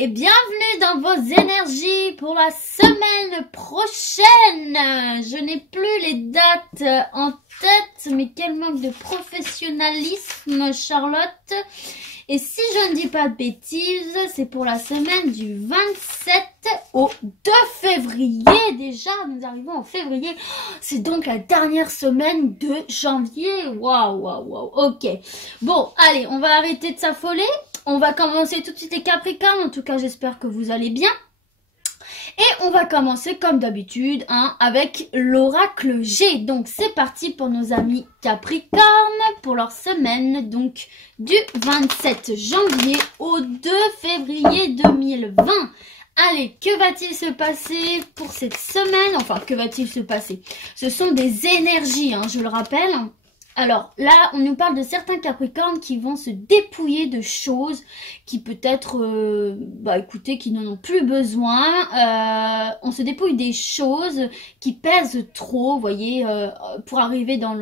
et bienvenue dans vos énergies pour la semaine prochaine. Je n'ai plus les dates en tête, mais quel manque de professionnalisme, Charlotte. Et si je ne dis pas de bêtises, c'est pour la semaine du 27 au 2 février. Déjà, nous arrivons en février. C'est donc la dernière semaine de janvier. Waouh, waouh, waouh. Ok. Bon, allez, on va arrêter de s'affoler. On va commencer tout de suite les Capricornes. En tout cas, j'espère que vous allez bien. Et on va commencer comme d'habitude avec l'oracle G. Donc c'est parti pour nos amis Capricornes pour leur semaine donc du 27 janvier au 2 février 2020. Allez, que va-t-il se passer pour cette semaine? Enfin, que va-t-il se passer? Ce sont des énergies, je le rappelle. Alors là, on nous parle de certains Capricornes qui vont se dépouiller de choses qui peut-être, écoutez, qui n'en ont plus besoin. On se dépouille des choses qui pèsent trop, vous voyez, pour arriver dans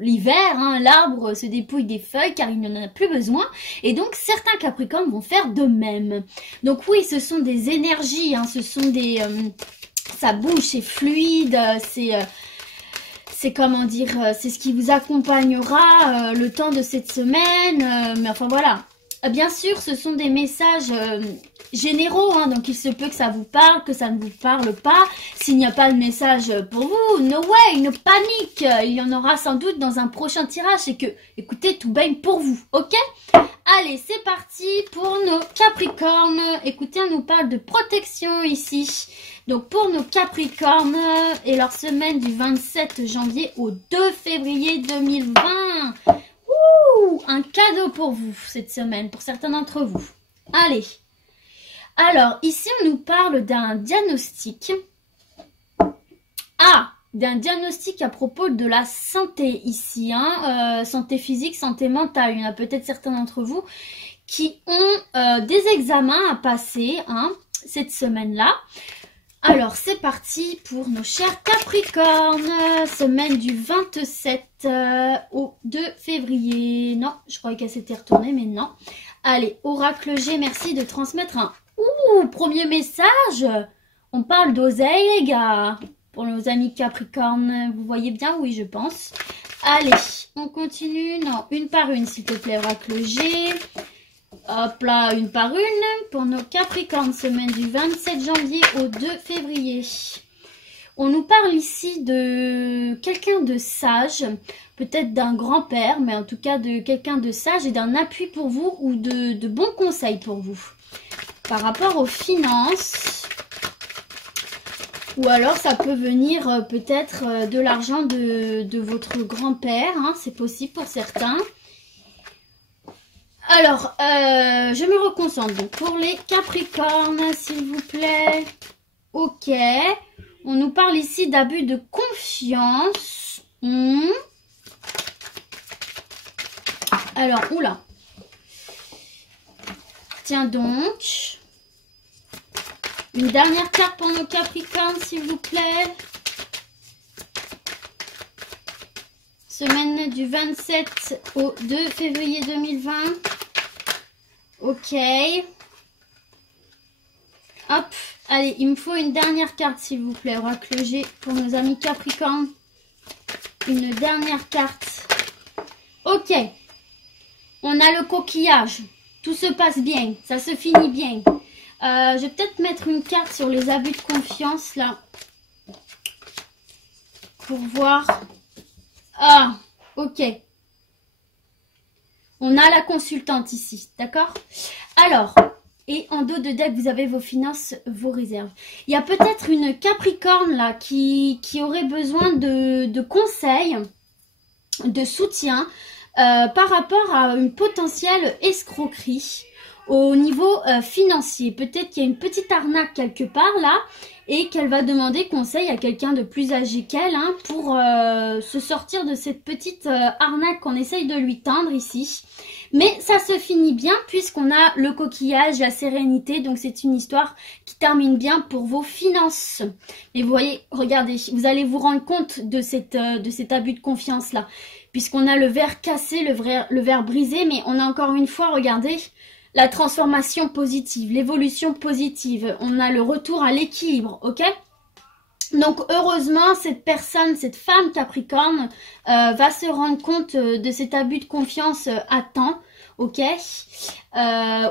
l'hiver, l'arbre se dépouille des feuilles car il n'en a plus besoin. Et donc, certains Capricornes vont faire de même. Donc oui, ce sont des énergies, ce sont des... ça bouge, c'est fluide, c'est comment dire, c'est ce qui vous accompagnera le temps de cette semaine, mais enfin voilà. Bien sûr, ce sont des messages généraux, donc il se peut que ça vous parle, que ça ne vous parle pas. S'il n'y a pas de message pour vous, no way, no panique, il y en aura sans doute dans un prochain tirage. C'est que, écoutez, tout baigne pour vous, ok? Allez, c'est parti pour nos Capricornes. Écoutez, on nous parle de protection ici. Donc pour nos Capricornes et leur semaine du 27 janvier au 2 février 2020. Ouh, un cadeau pour vous cette semaine, pour certains d'entre vous. Allez. Alors, ici on nous parle d'un diagnostic. D'un diagnostic à propos de la santé ici. Santé physique, santé mentale. Il y en a peut-être certains d'entre vous qui ont des examens à passer cette semaine-là. Alors, c'est parti pour nos chers Capricornes, semaine du 27 au 2 février. Non, je croyais qu'elle s'était retournée, mais non. Allez, Oracle G, merci de transmettre un... Ouh, premier message. On parle d'oseille, les gars. Pour nos amis Capricornes, vous voyez bien? Oui, je pense. Allez, on continue. Non, une par une, s'il te plaît, Oracle G. Hop là, une par une pour nos Capricornes, semaine du 27 janvier au 2 février. On nous parle ici de quelqu'un de sage, peut-être d'un grand-père, mais en tout cas de quelqu'un de sage et d'un appui pour vous ou de bons conseils pour vous. Par rapport aux finances, ou alors ça peut venir peut-être de l'argent de votre grand-père, c'est possible pour certains. Alors, je me reconcentre donc pour les Capricornes, s'il vous plaît. Ok. On nous parle ici d'abus de confiance. Alors, oula. Tiens donc. Une dernière carte pour nos Capricornes, s'il vous plaît. Semaine du 27 au 2 février 2020. Ok. Hop. Allez, il me faut une dernière carte, s'il vous plaît. Oracle G pour nos amis Capricornes. Une dernière carte. Ok. On a le coquillage. Tout se passe bien. Ça se finit bien. Je vais peut-être mettre une carte sur les abus de confiance, là. Pour voir... Ah, ok. On a la consultante ici, d'accord? Alors, et en dos de deck, vous avez vos finances, vos réserves. Il y a peut-être une Capricorne là qui aurait besoin de conseils, de soutien par rapport à une potentielle escroquerie au niveau financier. Peut-être qu'il y a une petite arnaque quelque part là. Et qu'elle va demander conseil à quelqu'un de plus âgé qu'elle pour se sortir de cette petite arnaque qu'on essaye de lui tendre ici. Mais ça se finit bien puisqu'on a le coquillage, la sérénité. Donc c'est une histoire qui termine bien pour vos finances. Et vous voyez, regardez, vous allez vous rendre compte de cet abus de confiance là. Puisqu'on a le verre cassé, le verre brisé. Mais on a encore une fois, regardez, la transformation positive, l'évolution positive. On a le retour à l'équilibre, ok? Donc heureusement, cette personne, cette femme Capricorne va se rendre compte de cet abus de confiance à temps, ok?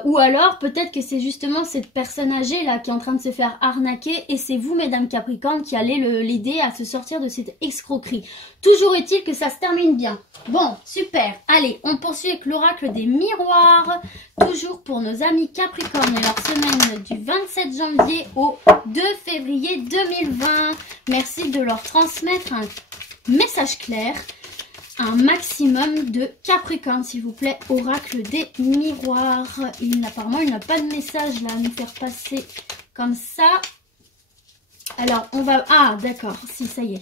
Ou alors peut-être que c'est justement cette personne âgée là qui est en train de se faire arnaquer et c'est vous, mesdames Capricorne, qui allez l'aider à se sortir de cette escroquerie. Toujours est-il que ça se termine bien. Bon, super. Allez, on poursuit avec l'oracle des miroirs. Toujours pour nos amis Capricorne et leur semaine du 27 janvier au 2 février 2020. Merci de leur transmettre un message clair. Un maximum de Capricorne, s'il vous plaît, oracle des miroirs. Apparemment, il n'a pas de message là à nous faire passer comme ça. Alors, on va... Ah, d'accord, si, ça y est.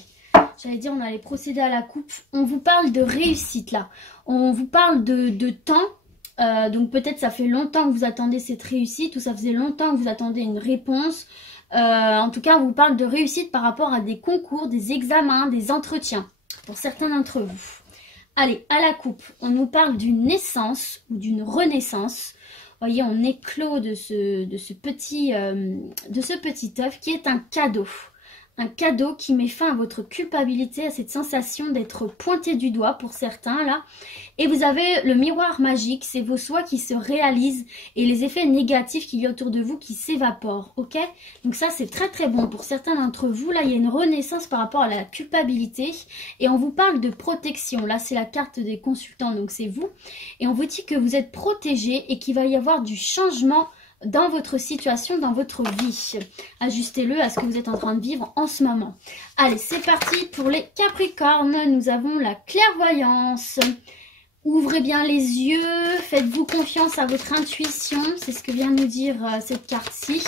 J'allais dire, on allait procéder à la coupe. On vous parle de réussite là. On vous parle de temps. Donc, peut-être ça fait longtemps que vous attendez cette réussite ou ça faisait longtemps que vous attendez une réponse. En tout cas, on vous parle de réussite par rapport à des concours, des examens, des entretiens. Pour certains d'entre vous. Allez, à la coupe, on nous parle d'une naissance ou d'une renaissance. Vous voyez, on éclot de ce petit œuf qui est un cadeau. Un cadeau qui met fin à votre culpabilité, à cette sensation d'être pointé du doigt pour certains là. Et vous avez le miroir magique, c'est vos souhaits qui se réalisent et les effets négatifs qu'il y a autour de vous qui s'évaporent, ok? Donc ça c'est très très bon pour certains d'entre vous. Là il y a une renaissance par rapport à la culpabilité et on vous parle de protection. Là c'est la carte des consultants, donc c'est vous. Et on vous dit que vous êtes protégé et qu'il va y avoir du changement dans votre situation, dans votre vie. Ajustez-le à ce que vous êtes en train de vivre en ce moment. Allez, c'est parti pour les Capricornes. Nous avons la clairvoyance. Ouvrez bien les yeux, faites-vous confiance à votre intuition. C'est ce que vient nous dire cette carte-ci.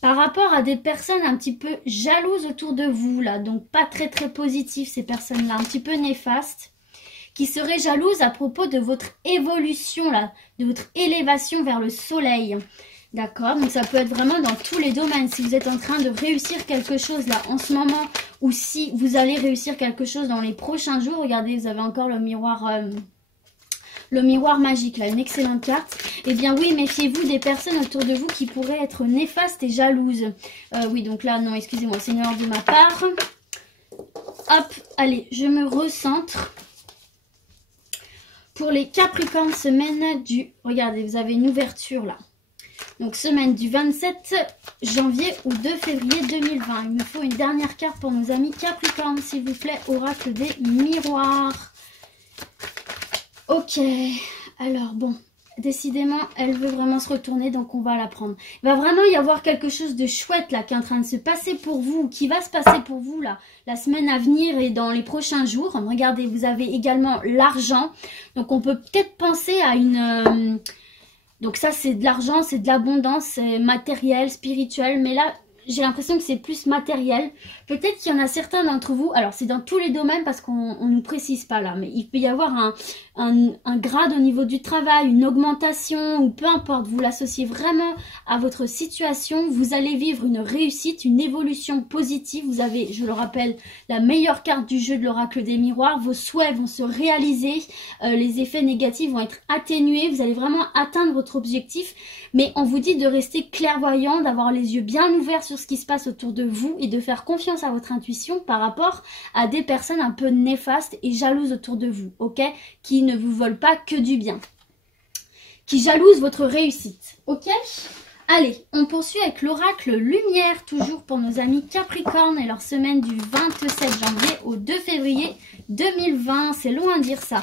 Par rapport à des personnes un petit peu jalouses autour de vous, là. Donc pas très très positives ces personnes-là, un petit peu néfastes. Qui serait jalouse à propos de votre évolution, là, de votre élévation vers le soleil. D'accord? Donc ça peut être vraiment dans tous les domaines. Si vous êtes en train de réussir quelque chose là en ce moment, ou si vous allez réussir quelque chose dans les prochains jours, regardez, vous avez encore le miroir magique, là, une excellente carte. Eh bien oui, méfiez-vous des personnes autour de vous qui pourraient être néfastes et jalouses. Oui, donc là, non, excusez-moi, c'est une erreur de ma part. Hop, allez, je me recentre. Pour les Capricornes, semaine du... Regardez, vous avez une ouverture là. Donc, semaine du 27 janvier au 2 février 2020. Il me faut une dernière carte pour nos amis Capricornes, s'il vous plaît. Oracle des miroirs. Ok. Alors, bon. Décidément, elle veut vraiment se retourner, donc on va la prendre. Il va vraiment y avoir quelque chose de chouette là qui est en train de se passer pour vous, qui va se passer pour vous là, la semaine à venir et dans les prochains jours. Regardez, vous avez également l'argent. Donc on peut peut-être penser à une... Donc ça c'est de l'argent, c'est de l'abondance, c'est matériel, spirituel, mais là... J'ai l'impression que c'est plus matériel. Peut-être qu'il y en a certains d'entre vous, alors c'est dans tous les domaines parce qu'on ne nous précise pas là, mais il peut y avoir un grade au niveau du travail, une augmentation ou peu importe, vous l'associez vraiment à votre situation, vous allez vivre une réussite, une évolution positive. Vous avez, je le rappelle, la meilleure carte du jeu de l'oracle des miroirs, vos souhaits vont se réaliser, les effets négatifs vont être atténués, vous allez vraiment atteindre votre objectif. Mais on vous dit de rester clairvoyant, d'avoir les yeux bien ouverts sur ce qui se passe autour de vous et de faire confiance à votre intuition par rapport à des personnes un peu néfastes et jalouses autour de vous, ok? Qui ne vous veulent pas que du bien. Qui jalousent votre réussite, ok? Allez, on poursuit avec l'oracle lumière, toujours pour nos amis Capricorne et leur semaine du 27 janvier au 2 février 2020. C'est long à dire ça.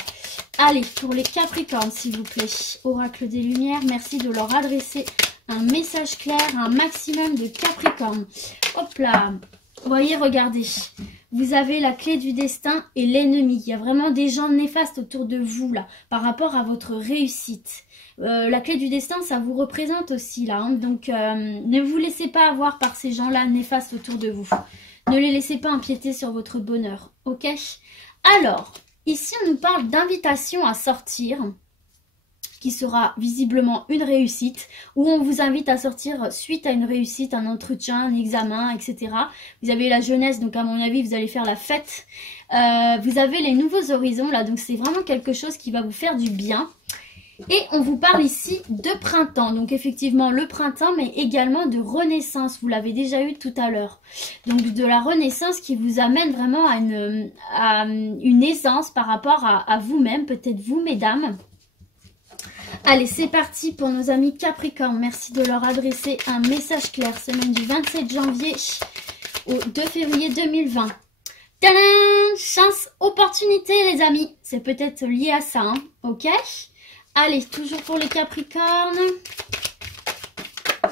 Allez, pour les Capricornes, s'il vous plaît. Oracle des Lumières, merci de leur adresser un message clair, un maximum de Capricorne. Hop là. Vous voyez, regardez. Vous avez la clé du destin et l'ennemi. Il y a vraiment des gens néfastes autour de vous, là, par rapport à votre réussite. La clé du destin, ça vous représente aussi, là. Hein, donc, ne vous laissez pas avoir par ces gens-là néfastes autour de vous. Ne les laissez pas empiéter sur votre bonheur, ok? Alors... Ici, on nous parle d'invitation à sortir, qui sera visiblement une réussite, où on vous invite à sortir suite à une réussite, un entretien, un examen, etc. Vous avez la jeunesse, donc à mon avis, vous allez faire la fête. Vous avez les nouveaux horizons, là, donc c'est vraiment quelque chose qui va vous faire du bien. Et on vous parle ici de printemps. Donc effectivement le printemps, mais également de renaissance. Vous l'avez déjà eu tout à l'heure. Donc de la renaissance qui vous amène vraiment à une aisance par rapport à vous-même. Peut-être vous, mesdames. Allez, c'est parti pour nos amis Capricorne. Merci de leur adresser un message clair. Semaine du 27 janvier au 2 février 2020. Tadam! Chance, opportunité les amis. C'est peut-être lié à ça, hein, ok? Allez, toujours pour les Capricornes.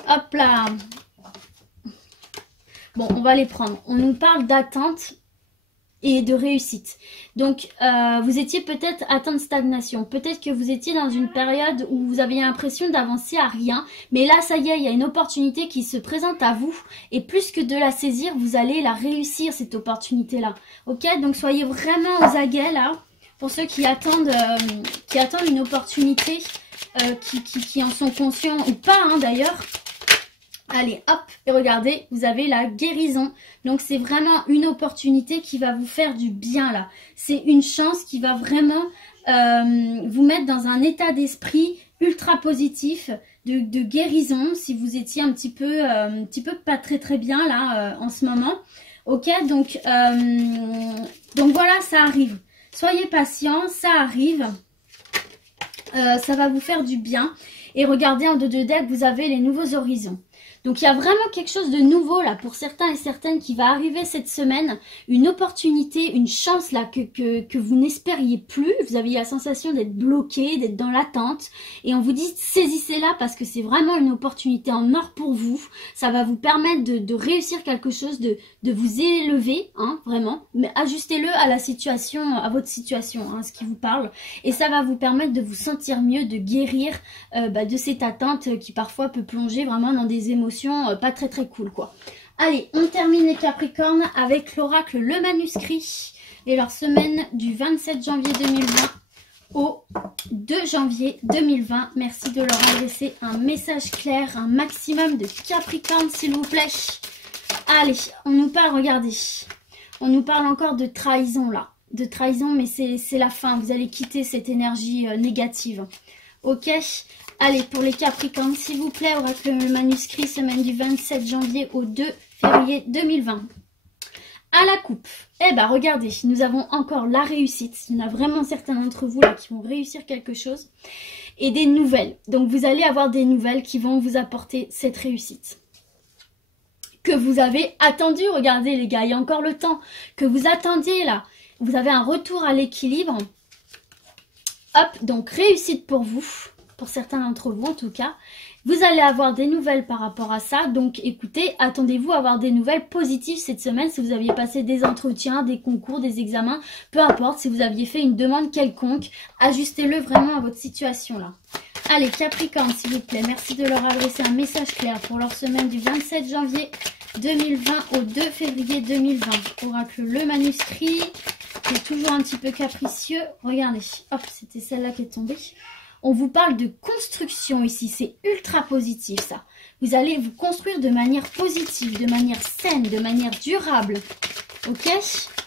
Hop là. Bon, on va les prendre. On nous parle d'attente et de réussite. Donc, vous étiez peut-être atteint de stagnation. Peut-être que vous étiez dans une période où vous aviez l'impression d'avancer à rien. Mais là, ça y est, il y a une opportunité qui se présente à vous. Et plus que de la saisir, vous allez la réussir, cette opportunité-là. Ok? Donc, soyez vraiment aux aguets, là. Pour ceux qui attendent une opportunité, qui en sont conscients ou pas, hein, d'ailleurs. Allez, hop, et regardez, vous avez la guérison. Donc, c'est vraiment une opportunité qui va vous faire du bien, là. C'est une chance qui va vraiment vous mettre dans un état d'esprit ultra positif, de guérison, si vous étiez un petit peu pas très bien, là, en ce moment. Ok, donc voilà, ça arrive. Soyez patients, ça arrive. Ça va vous faire du bien. Et regardez, en dos de deck, vous avez les nouveaux horizons. Donc, il y a vraiment quelque chose de nouveau là pour certains et certaines qui va arriver cette semaine. Une opportunité, une chance là que vous n'espériez plus. Vous aviez la sensation d'être bloqué, d'être dans l'attente. Et on vous dit saisissez-la parce que c'est vraiment une opportunité en or pour vous. Ça va vous permettre de réussir quelque chose, de vous élever, hein, vraiment. Mais ajustez-le à la situation, à votre situation, hein, ce qui vous parle. Et ça va vous permettre de vous sentir mieux, de guérir de cette attente qui parfois peut plonger vraiment dans des émotions pas très cool quoi. Allez, on termine les Capricornes avec l'oracle Le Manuscrit et leur semaine du 27 janvier 2020 au 2 janvier 2020. Merci de leur adresser un message clair, un maximum de Capricornes s'il vous plaît. Allez, on nous parle, regardez, on nous parle encore de trahison là. De trahison, mais c'est la fin, vous allez quitter cette énergie négative. Ok, allez, pour les Capricornes, s'il vous plaît, oracle Le Manuscrit, semaine du 27 janvier au 2 février 2020. À la coupe, eh ben regardez, nous avons encore la réussite. Il y en a vraiment certains d'entre vous là qui vont réussir quelque chose. Et des nouvelles. Donc vous allez avoir des nouvelles qui vont vous apporter cette réussite. Que vous avez attendu, regardez les gars, il y a encore le temps. Que vous attendiez là. Vous avez un retour à l'équilibre. Hop, donc réussite pour vous. Pour certains d'entre vous en tout cas. Vous allez avoir des nouvelles par rapport à ça. Donc écoutez, attendez-vous à avoir des nouvelles positives cette semaine. Si vous aviez passé des entretiens, des concours, des examens, peu importe. Si vous aviez fait une demande quelconque, ajustez-le vraiment à votre situation là. Allez, Capricorne s'il vous plaît. Merci de leur adresser un message clair pour leur semaine du 27 janvier 2020 au 2 février 2020. Oracle Le Manuscrit, qui est toujours un petit peu capricieux. Regardez, hop, c'était celle-là qui est tombée. On vous parle de construction ici, c'est ultra positif ça. Vous allez vous construire de manière positive, de manière saine, de manière durable. Ok?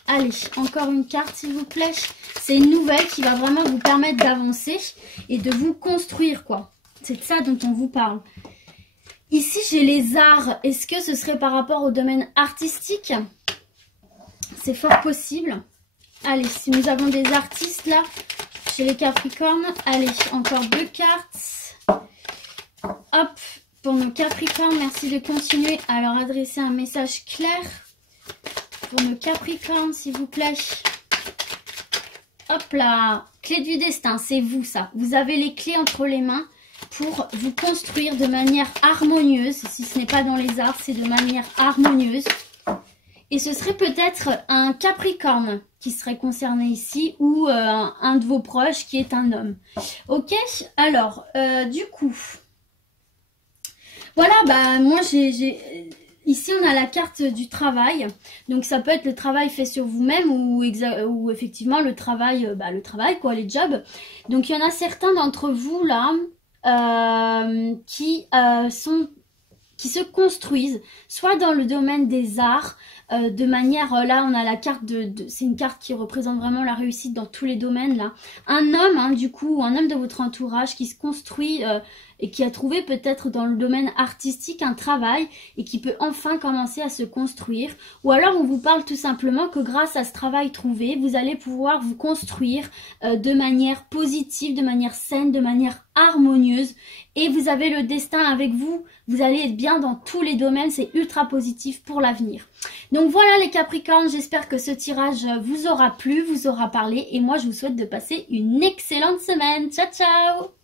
Allez, encore une carte s'il vous plaît. C'est une nouvelle qui va vraiment vous permettre d'avancer et de vous construire quoi. C'est de ça dont on vous parle. Ici j'ai les arts. Est-ce que ce serait par rapport au domaine artistique? C'est fort possible. Allez, si nous avons des artistes là... Chez les Capricornes, allez, encore 2 cartes. Hop, pour nos Capricornes, merci de continuer à leur adresser un message clair. Pour nos Capricornes, s'il vous plaît. Hop là, clé du destin, c'est vous ça. Vous avez les clés entre les mains pour vous construire de manière harmonieuse. Si ce n'est pas dans les arts, c'est de manière harmonieuse. Et ce serait peut-être un Capricorne qui serait concerné ici ou un de vos proches qui est un homme. Ok, alors du coup, voilà, bah moi ici on a la carte du travail. Donc ça peut être le travail fait sur vous-même ou effectivement le travail quoi, les jobs. Donc il y en a certains d'entre vous là qui se construisent soit dans le domaine des arts, de manière, là on a la carte c'est une carte qui représente vraiment la réussite dans tous les domaines là. Un homme, hein, du coup, un homme de votre entourage qui se construit et qui a trouvé peut-être dans le domaine artistique un travail et qui peut enfin commencer à se construire. Ou alors on vous parle tout simplement que grâce à ce travail trouvé, vous allez pouvoir vous construire de manière positive, de manière saine, de manière harmonieuse, et vous avez le destin avec vous, vous allez être bien dans tous les domaines, c'est ultra positif pour l'avenir. Donc voilà les Capricornes, j'espère que ce tirage vous aura plu, vous aura parlé, et moi je vous souhaite de passer une excellente semaine. Ciao ciao!